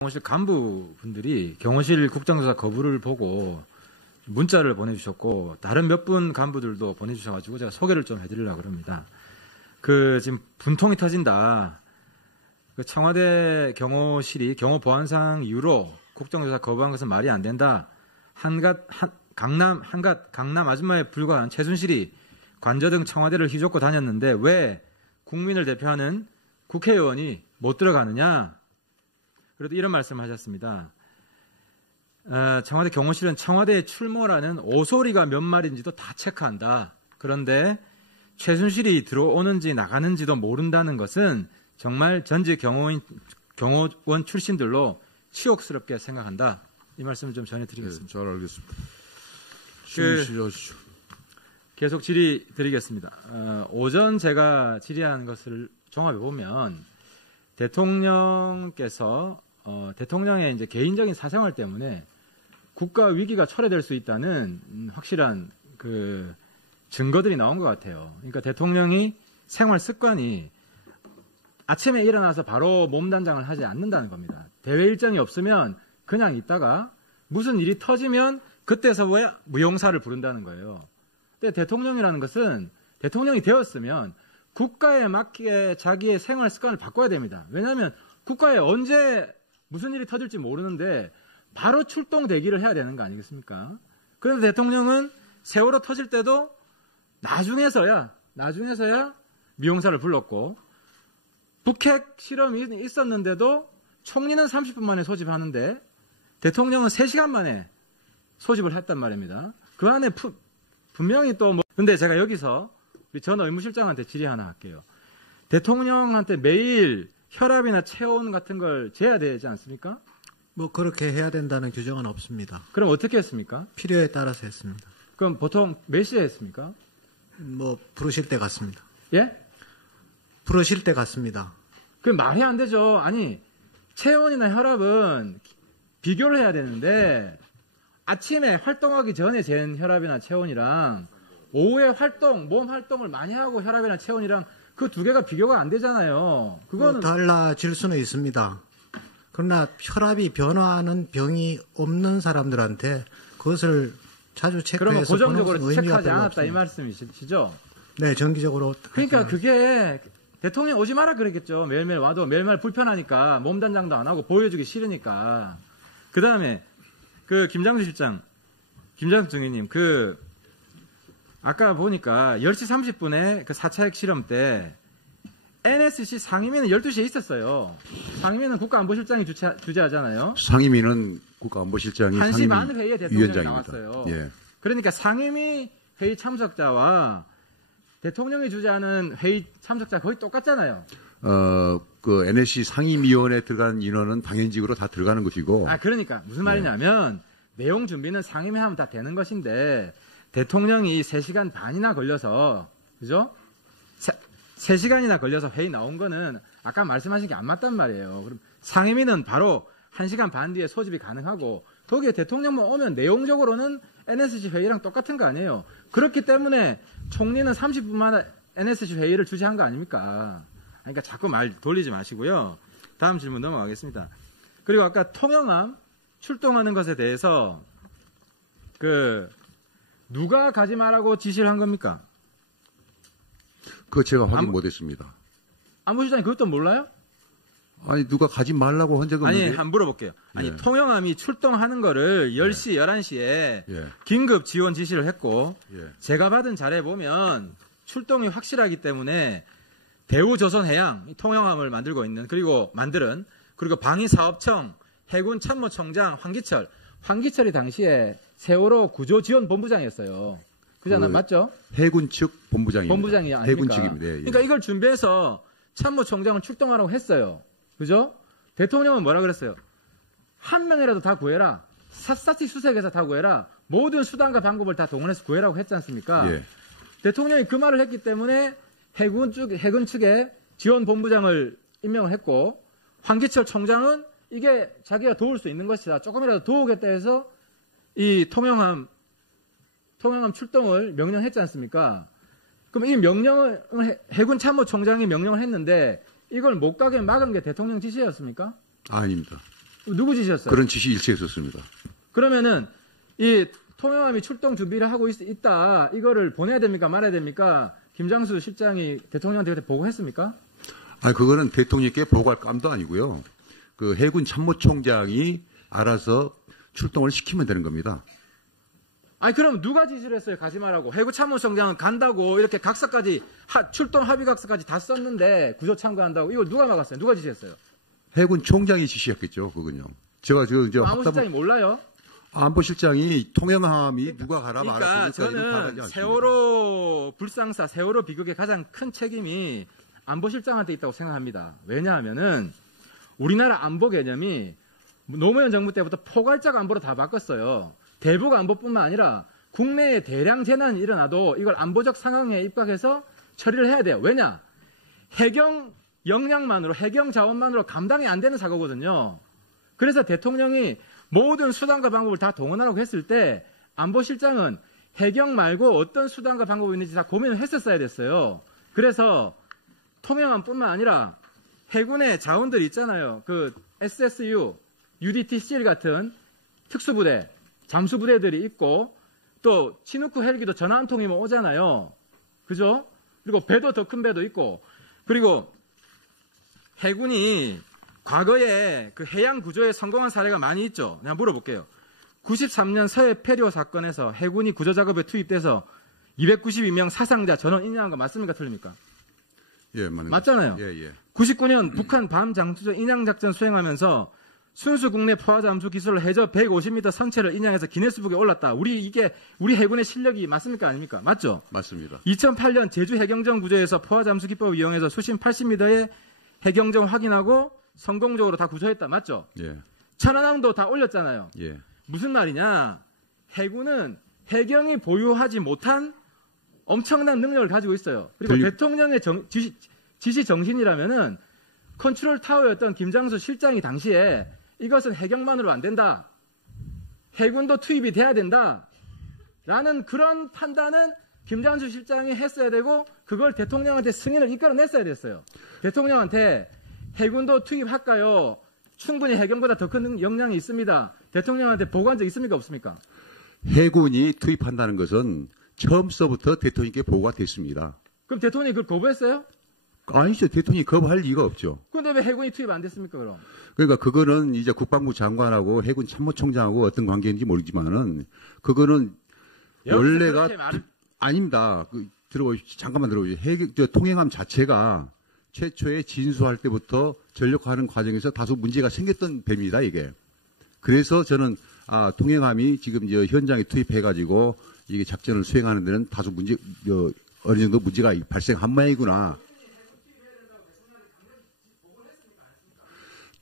경호실 간부분들이 경호실 국정조사 거부를 보고 문자를 보내주셨고 다른 몇 분 간부들도 보내주셔가지고 제가 소개를 좀 해드리려고 합니다. 지금 분통이 터진다. 청와대 경호실이 경호 보안상 이유로 국정조사 거부한 것은 말이 안 된다. 강남 아줌마에 불과한 최순실이 관저 등 청와대를 휘젓고 다녔는데 왜 국민을 대표하는 국회의원이 못 들어가느냐. 그래도 이런 말씀을 하셨습니다. 청와대 경호실은 청와대에 출몰하는 오소리가 몇 마리인지도 다 체크한다. 그런데 최순실이 들어오는지 나가는지도 모른다는 것은 정말 전직 경호원 출신들로 치욕스럽게 생각한다. 이 말씀을 좀 전해드리겠습니다. 네, 잘 알겠습니다. 질의하시죠. 계속 질의 드리겠습니다. 오전 제가 질의한 것을 종합해 보면 대통령께서 대통령의 이제 개인적인 사생활 때문에 국가 위기가 초래될 수 있다는 확실한 증거들이 나온 것 같아요. 그러니까 대통령이 생활 습관이 아침에 일어나서 바로 몸단장을 하지 않는다는 겁니다. 대외 일정이 없으면 그냥 있다가 무슨 일이 터지면 그때서야 무용사를 부른다는 거예요. 근데 대통령이라는 것은 대통령이 되었으면 국가에 맞게 자기의 생활 습관을 바꿔야 됩니다. 왜냐하면 국가에 언제 무슨 일이 터질지 모르는데 바로 출동 대기를 해야 되는 거 아니겠습니까? 그래서 대통령은 세월호 터질 때도 나중에서야 미용사를 불렀고 북핵 실험이 있었는데도 총리는 30분 만에 소집하는데 대통령은 3시간 만에 소집을 했단 말입니다. 그 안에 분명히 근데 제가 여기서 우리 전 의무실장한테 질의 하나 할게요. 대통령한테 매일 혈압이나 체온 같은 걸 재야 되지 않습니까? 그렇게 해야 된다는 규정은 없습니다. 그럼 어떻게 했습니까? 필요에 따라서 했습니다. 그럼 보통 몇 시에 했습니까? 부르실 때 같습니다. 예? 부르실 때 같습니다. 그럼 말이 안 되죠. 아니, 체온이나 혈압은 비교를 해야 되는데 아침에 활동하기 전에 잰 혈압이나 체온이랑 오후에 몸 활동을 많이 하고 혈압이나 체온이랑 그 두 개가 비교가 안 되잖아요. 그거는 달라질 수는 있습니다. 그러나 혈압이 변화하는 병이 없는 사람들한테 그것을 자주 체크해서 그러면 고정적으로 보는 의미가 체크하지 별로 않았다 이 없습니다. 말씀이시죠? 네, 정기적으로. 그러니까 그게 대통령 오지 마라 그랬겠죠. 매일매일 와도 매일매일 불편하니까 몸단장도 안 하고 보여주기 싫으니까. 그 다음에 김장수 실장, 김장수 중위님 아까 보니까 10시 30분에 4차 핵실험 때 NSC 상임위는 12시에 있었어요. 상임위는 국가안보실장이 주재하잖아요. 상임위는 국가안보실장이 1시 반 회의에 대통령이 위원장입니다. 나왔어요. 예. 그러니까 상임위 회의 참석자와 대통령이 주재하는 회의 참석자 거의 똑같잖아요. NSC 상임위원회에 들어간 인원은 당연직으로 다 들어가는 것이고. 그러니까 무슨 말이냐면 내용 준비는 상임위 하면 다 되는 것인데 대통령이 3시간 반이나 걸려서 그죠? 3시간이나 걸려서 회의 나온 거는 아까 말씀하신 게 안 맞단 말이에요. 그럼 상임위는 바로 1시간 반 뒤에 소집이 가능하고 거기에 대통령만 오면 내용적으로는 NSC 회의랑 똑같은 거 아니에요. 그렇기 때문에 총리는 30분마다 NSC 회의를 주재한 거 아닙니까? 그러니까 자꾸 말 돌리지 마시고요. 다음 질문 넘어가겠습니다. 그리고 아까 통영함 출동하는 것에 대해서 누가 가지 말라고 지시를 한 겁니까? 그거 제가 확인 못했습니다. 안보실장이 그것도 몰라요? 아니 누가 가지 말라고 한 적은 없는데. 아니 한번 물어볼게요. 아니 통영함이 출동하는 거를 10시, 11시에 긴급 지원 지시를 했고 제가 받은 자료에 보면 출동이 확실하기 때문에 대우조선해양 통영함을 만들고 있는 그리고 방위사업청 해군참모총장 황기철이 당시에 세월호 구조지원본부장이었어요. 그잖아 맞죠? 해군 측 본부장입니다. 본부장이 아닙니까? 해군 측입니다. 예. 그러니까 이걸 준비해서 참모총장을 출동하라고 했어요. 그죠? 대통령은 뭐라 그랬어요? 한 명이라도 다 구해라. 샅샅이 수색해서 다 구해라. 모든 수단과 방법을 다 동원해서 구해라고 했지 않습니까? 예. 대통령이 그 말을 했기 때문에 해군 측에 지원본부장을 임명을 했고 황기철 총장은 이게 자기가 도울 수 있는 것이다. 조금이라도 도우겠다 해서 이 통영함 출동을 명령했지 않습니까? 그럼 이 명령을 해군 참모총장이 명령을 했는데 이걸 못 가게 막은 게 대통령 지시였습니까? 아닙니다. 누구 지시였어요? 그런 지시 일체 있었습니다. 그러면은 이 통영함이 출동 준비를 하고 있다. 이거를 보내야 됩니까? 말아야 됩니까? 김장수 실장이 대통령한테 그때 보고했습니까? 아니, 그거는 대통령께 보고할 감도 아니고요. 그 해군 참모총장이 알아서 출동을 시키면 되는 겁니다. 아니 그럼 누가 지시를 했어요? 가지 말라고. 해군 참모총장은 간다고 이렇게 각서까지 출동 합의 각서까지 다 썼는데 구조 참가한다고 이걸 누가 막았어요? 누가 지시했어요? 해군 총장이 지시했겠죠, 그건요. 제가 안보실장이 몰라요? 안보실장이 통영함이 누가 가라 그러니까 저는 세월호 불상사, 세월호 비극의 가장 큰 책임이 안보실장한테 있다고 생각합니다. 왜냐하면은 우리나라 안보 개념이 노무현 정부 때부터 포괄적 안보로 다 바꿨어요. 대북 안보뿐만 아니라 국내에 대량 재난이 일어나도 이걸 안보적 상황에 입각해서 처리를 해야 돼요. 왜냐? 해경 역량만으로, 해경 자원만으로 감당이 안 되는 사고거든요. 그래서 대통령이 모든 수단과 방법을 다 동원하라고 했을 때 안보실장은 해경 말고 어떤 수단과 방법이 있는지 다 고민을 했었어야 됐어요. 그래서 통영함뿐만 아니라 해군의 자원들이 있잖아요. 그 SSU, UDT-CL 같은 특수부대, 잠수부대들이 있고 또 치누크 헬기도 전화 한 통이면 오잖아요. 그죠? 그리고 배도 더 큰 배도 있고 그리고 해군이 과거에 그 해양 구조에 성공한 사례가 많이 있죠. 내가 물어볼게요. 93년 서해 페리오 사건에서 해군이 구조 작업에 투입돼서 292명 사상자 전원 인양한 거 맞습니까? 틀립니까? 예, 맞잖아요. 예. 99년 북한 밤 장투조 인양 작전 수행하면서 순수 국내 포화 잠수 기술로 해저 150m 선체를 인양해서 기네스북에 올랐다. 우리 해군의 실력이 맞습니까? 아닙니까? 맞죠? 맞습니다. 2008년 제주 해경정 구조에서 포화 잠수 기법을 이용해서 수심 80m의 해경정 확인하고 성공적으로 다 구조했다. 맞죠? 예. 천안함도 다 올렸잖아요. 예. 무슨 말이냐? 해군은 해경이 보유하지 못한 엄청난 능력을 가지고 있어요. 그리고 대통령의 지시 정신이라면은 컨트롤 타워였던 김장수 실장이 당시에 이것은 해경만으로 안 된다. 해군도 투입이 돼야 된다. 라는 그런 판단은 김장수 실장이 했어야 되고 그걸 대통령한테 승인을 이끌어냈어야 됐어요. 대통령한테 해군도 투입할까요? 충분히 해경보다 더 큰 역량이 있습니다. 대통령한테 보고한 적 있습니까? 없습니까? 해군이 투입한다는 것은 처음서부터 대통령께 보고가 됐습니다. 그럼 대통령이 그걸 거부했어요? 아니죠. 대통령이 거부할 리가 없죠. 그런데 왜 해군이 투입 안 됐습니까, 그럼? 그러니까 그거는 이제 국방부 장관하고 해군 참모총장하고 어떤 관계인지 모르지만은 그거는 원래가 아닙니다. 잠깐만 들어보시죠. 통행함 자체가 최초에 진수할 때부터 전력화하는 과정에서 다소 문제가 생겼던 배입니다, 이게. 그래서 저는 통행함이 지금 현장에 투입해가지고 이게 작전을 수행하는 데는 다소 어느 정도 문제가 발생한 모양이구나.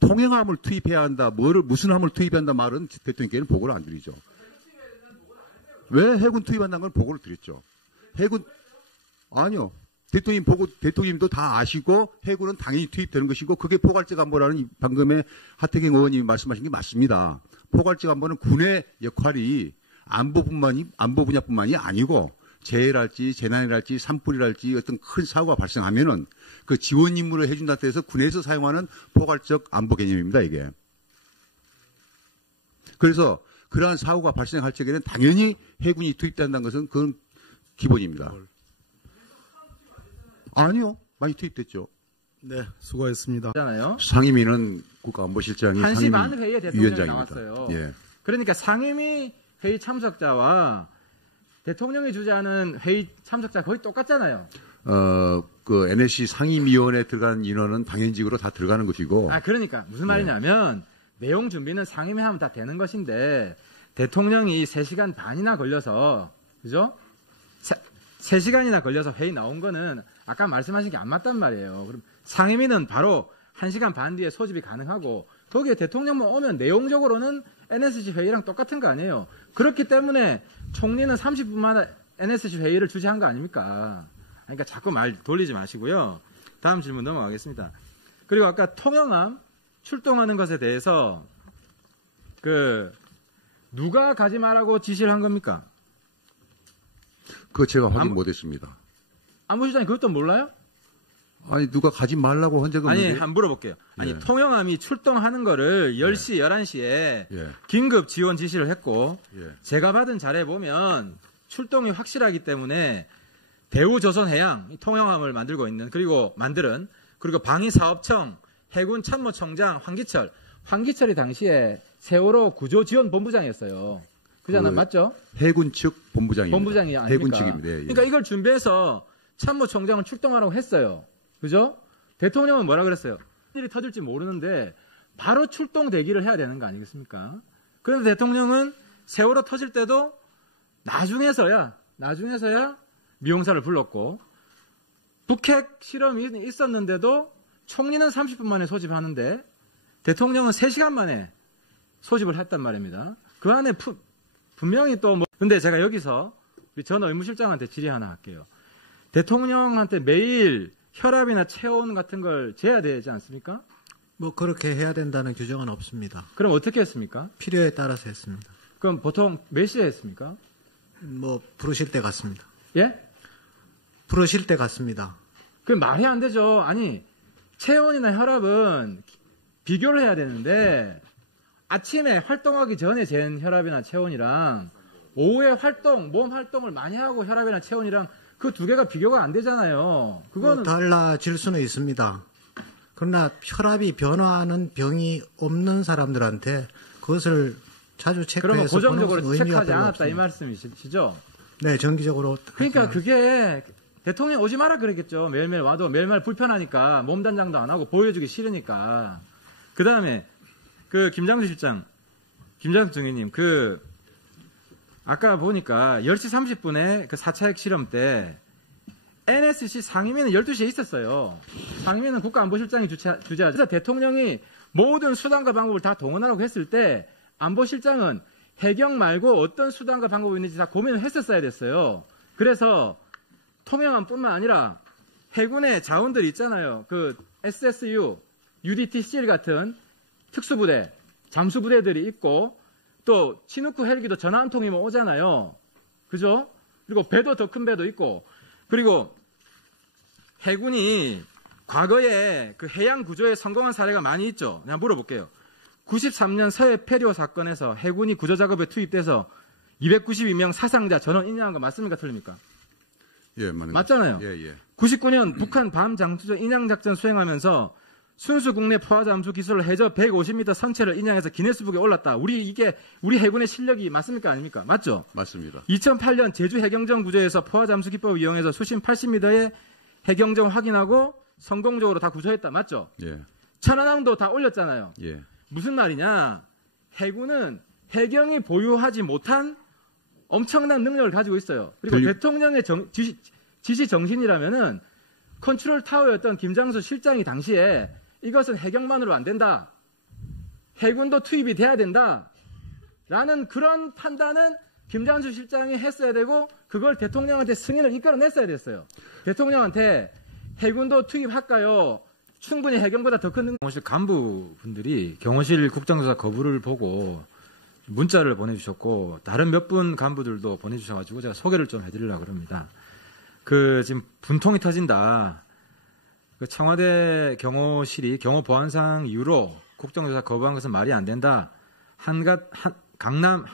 통행함을 투입해야 한다, 무슨 함을 투입해야 한다 말은 대통령께는 보고를 안 드리죠. 왜 해군 투입한다는 걸 보고를 드렸죠. 아니요. 대통령님도 다 아시고 해군은 당연히 투입되는 것이고 그게 포괄적 안보라는 방금의 하태경 의원님이 말씀하신 게 맞습니다. 포괄적 안보는 군의 역할이 안보 분야뿐만이 아니고 재해랄지 재난이랄지 산불이랄지 어떤 큰 사고가 발생하면은 그 지원 임무를 해준다 해서 군에서 사용하는 포괄적 안보 개념입니다, 이게. 그래서 그러한 사고가 발생할 적에는 당연히 해군이 투입된다는 것은 그건 기본입니다. 아니요. 많이 투입됐죠. 네, 수고했습니다. 상임위는 국가안보실장이 1시 반 회의에 대통령이 위원장입니다. 나왔어요. 예. 그러니까 상임위 회의 참석자와 대통령이 주재하는 회의 참석자 거의 똑같잖아요. 그 NSC 상임위원회에 들어간 인원은 당연직으로 다 들어가는 것이고. 그러니까 무슨 말이냐면 내용 준비는 상임위 하면 다 되는 것인데 대통령이 3시간 반이나 걸려서 그죠? 3시간이나 걸려서 회의 나온 거는 아까 말씀하신 게 안 맞단 말이에요. 그럼 상임위는 바로 1시간 반 뒤에 소집이 가능하고 거기에 대통령만 오면 내용적으로는 NSC 회의랑 똑같은 거 아니에요. 그렇기 때문에 총리는 30분마다 NSC 회의를 주재한 거 아닙니까? 그러니까 자꾸 말 돌리지 마시고요. 다음 질문 넘어가겠습니다. 그리고 아까 통영함 출동하는 것에 대해서 누가 가지 말라고 지시를 한 겁니까? 그거 제가 확인 못했습니다. 안보실장이 그것도 몰라요? 아니 누가 가지 말라고 한 적은 아니 없는데. 한번 물어볼게요. 아니 예. 통영함이 출동하는 거를 10시, 11시에 예. 긴급 지원 지시를 했고 예. 제가 받은 자료에 보면 출동이 확실하기 때문에 대우조선해양 통영함을 만들고 있는 그리고 방위사업청 해군 참모총장 황기철이 당시에 세월호 구조지원본부장이었어요. 그잖아 맞죠? 해군 측 본부장입니다. 본부장이 아닙니까? 해군 측입니다. 예. 그러니까 이걸 준비해서 참모총장을 출동하라고 했어요. 그죠? 대통령은 뭐라 그랬어요? 일이 터질지 모르는데 바로 출동 대기를 해야 되는 거 아니겠습니까? 그런데 대통령은 세월호 터질 때도 나중에서야 미용사를 불렀고 북핵 실험이 있었는데도 총리는 30분 만에 소집하는데 대통령은 3시간 만에 소집을 했단 말입니다. 그 안에 분명히 또 근데 제가 여기서 우리 전 의무실장한테 질의 하나 할게요. 대통령한테 매일 혈압이나 체온 같은 걸 재야 되지 않습니까? 뭐 그렇게 해야 된다는 규정은 없습니다. 그럼 어떻게 했습니까? 필요에 따라서 했습니다. 그럼 보통 몇 시에 했습니까? 뭐 부르실 때 같습니다. 예? 부르실 때 같습니다. 그 말이 안 되죠. 아니 체온이나 혈압은 비교를 해야 되는데 아침에 활동하기 전에 잰 혈압이나 체온이랑 오후에 몸 활동을 많이 하고 혈압이나 체온이랑 그 두 개가 비교가 안 되잖아요. 그거는 달라질 수는 있습니다. 그러나 혈압이 변화하는 병이 없는 사람들한테 그것을 자주 그러면 체크해서 고정적으로 체크하지 않았다 이 말씀이시죠? 네, 정기적으로. 그러니까 그게 대통령 오지 마라 그랬겠죠. 매일매일 와도 매일매일 불편하니까 몸단장도 안 하고 보여주기 싫으니까. 그 다음에 그 김장수 중위님 아까 보니까 10시 30분에 그 4차 핵실험 때 NSC 상임위는 12시에 있었어요. 상임위는 국가안보실장이 주재하죠. 그래서 대통령이 모든 수단과 방법을 다 동원하라고 했을 때 안보실장은 해경 말고 어떤 수단과 방법이 있는지 다 고민을 했었어야 됐어요. 그래서 통영함뿐만 아니라 해군의 자원들이 있잖아요. 그 SSU, UDT-CL 같은 특수부대, 잠수부대들이 있고 또 치누크 헬기도 전화 한 통이면 오잖아요. 그죠? 그리고 배도 더 큰 배도 있고 그리고 해군이 과거에 그 해양 구조에 성공한 사례가 많이 있죠. 그냥 물어볼게요. 93년 서해 페리오 사건에서 해군이 구조 작업에 투입돼서 292명 사상자 전원 인양한 거 맞습니까? 틀립니까? 예, 맞잖아요. 예. 99년 북한 밤 장수전 인양 작전 수행하면서 순수 국내 포화 잠수 기술로 해저 150m 선체를 인양해서 기네스북에 올랐다. 우리 해군의 실력이 맞습니까? 아닙니까? 맞죠? 맞습니다. 2008년 제주 해경정 구조에서 포화 잠수 기법을 이용해서 수심 80m의 해경정 확인하고 성공적으로 다 구조했다. 맞죠? 예. 천안함도 다 올렸잖아요. 예. 무슨 말이냐? 해군은 해경이 보유하지 못한 엄청난 능력을 가지고 있어요. 그리고 대통령의 지시 정신이라면은 컨트롤 타워였던 김장수 실장이 당시에 이것은 해경만으로 안 된다. 해군도 투입이 돼야 된다. 라는 그런 판단은 김장수 실장이 했어야 되고 그걸 대통령한테 승인을 이끌어냈어야 됐어요. 대통령한테 해군도 투입할까요? 충분히 해경보다 더 큰 경호실 간부분들이 경호실 국정조사 거부를 보고 문자를 보내주셨고 다른 몇 분 간부들도 보내주셔가지고 제가 소개를 좀 해드리려고 합니다. 지금 분통이 터진다. 청와대 경호실이 경호 보안상 이유로 국정조사 거부한 것은 말이 안 된다. 강남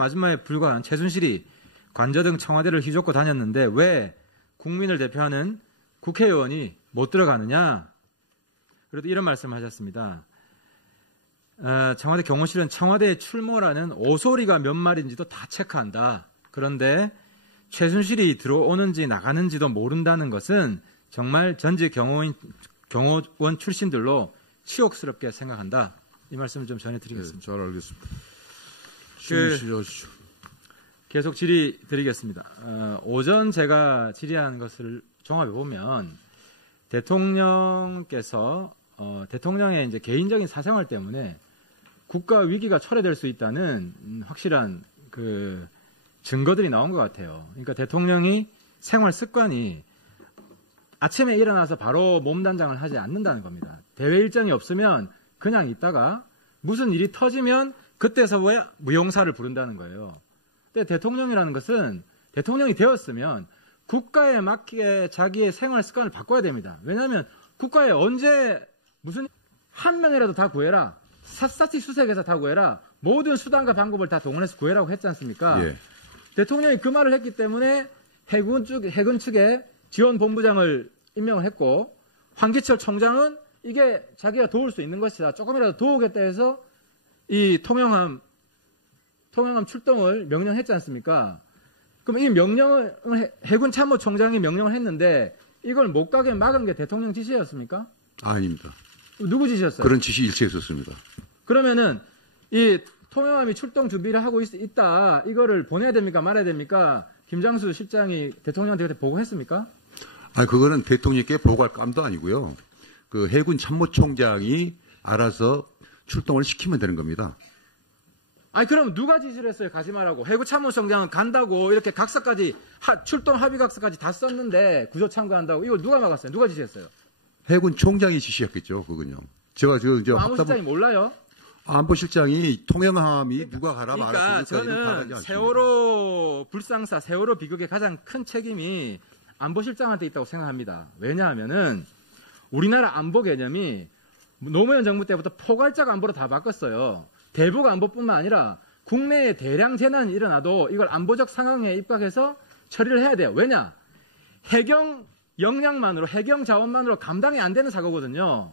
아줌마에 불과한 최순실이 관저 등 청와대를 휘젓고 다녔는데 왜 국민을 대표하는 국회의원이 못 들어가느냐? 그래도 이런 말씀을 하셨습니다. 청와대 경호실은 청와대에 출몰하는 오소리가 몇 마리인지도 다 체크한다. 그런데 최순실이 들어오는지 나가는지도 모른다는 것은 정말 전직 경호원 출신들로 치욕스럽게 생각한다. 이 말씀을 좀 전해드리겠습니다. 네, 잘 알겠습니다. 계속 질의 드리겠습니다. 오전 제가 질의한 것을 종합해 보면 대통령의 이제 개인적인 사생활 때문에 국가 위기가 초래될 수 있다는 확실한 증거들이 나온 것 같아요. 그러니까 대통령이 생활 습관이 아침에 일어나서 바로 몸단장을 하지 않는다는 겁니다. 대외 일정이 없으면 그냥 있다가 무슨 일이 터지면 그때서야 무용사를 부른다는 거예요. 근데 대통령이라는 것은 대통령이 되었으면 국가에 맞게 자기의 생활 습관을 바꿔야 됩니다. 왜냐하면 국가에 언제 무슨 한 명이라도 다 구해라. 샅샅이 수색해서 다 구해라. 모든 수단과 방법을 다 동원해서 구해라고 했지 않습니까? 예. 대통령이 그 말을 했기 때문에 해군 측에 지원본부장을 임명을 했고 황기철 총장은 이게 자기가 도울 수 있는 것이다. 조금이라도 도우겠다 해서 이 통영함 출동을 명령했지 않습니까? 그럼 이 명령을 해군 참모총장이 명령을 했는데 이걸 못 가게 막은 게 대통령 지시였습니까? 아닙니다. 누구 지시였어요? 그런 지시 일체 있었습니다. 그러면은 이 통영함이 출동 준비를 하고 있다. 이거를 보내야 됩니까? 말아야 됩니까? 김장수 실장이 대통령한테 그때 보고했습니까? 아니 그거는 대통령께 보고할 감도 아니고요. 그 해군 참모총장이 알아서 출동을 시키면 되는 겁니다. 아니 그럼 누가 지시를 했어요? 가지 말라고. 해군 참모총장은 간다고 이렇게 각서까지 출동 합의 각서까지 다 썼는데 구조 참가한다고 이걸 누가 막았어요? 누가 지시했어요? 해군 총장이 지시했겠죠. 그건요. 제가 안보실장이 몰라요? 안보실장이 통영함이 누가 가라 그러니까 저는 세월호 불상사, 세월호 비극의 가장 큰 책임이 안보실장한테 있다고 생각합니다. 왜냐하면은 우리나라 안보 개념이 노무현 정부 때부터 포괄적 안보로 다 바꿨어요. 대북 안보뿐만 아니라 국내에 대량 재난이 일어나도 이걸 안보적 상황에 입각해서 처리를 해야 돼요. 왜냐? 해경 역량만으로, 해경 자원만으로 감당이 안 되는 사고거든요.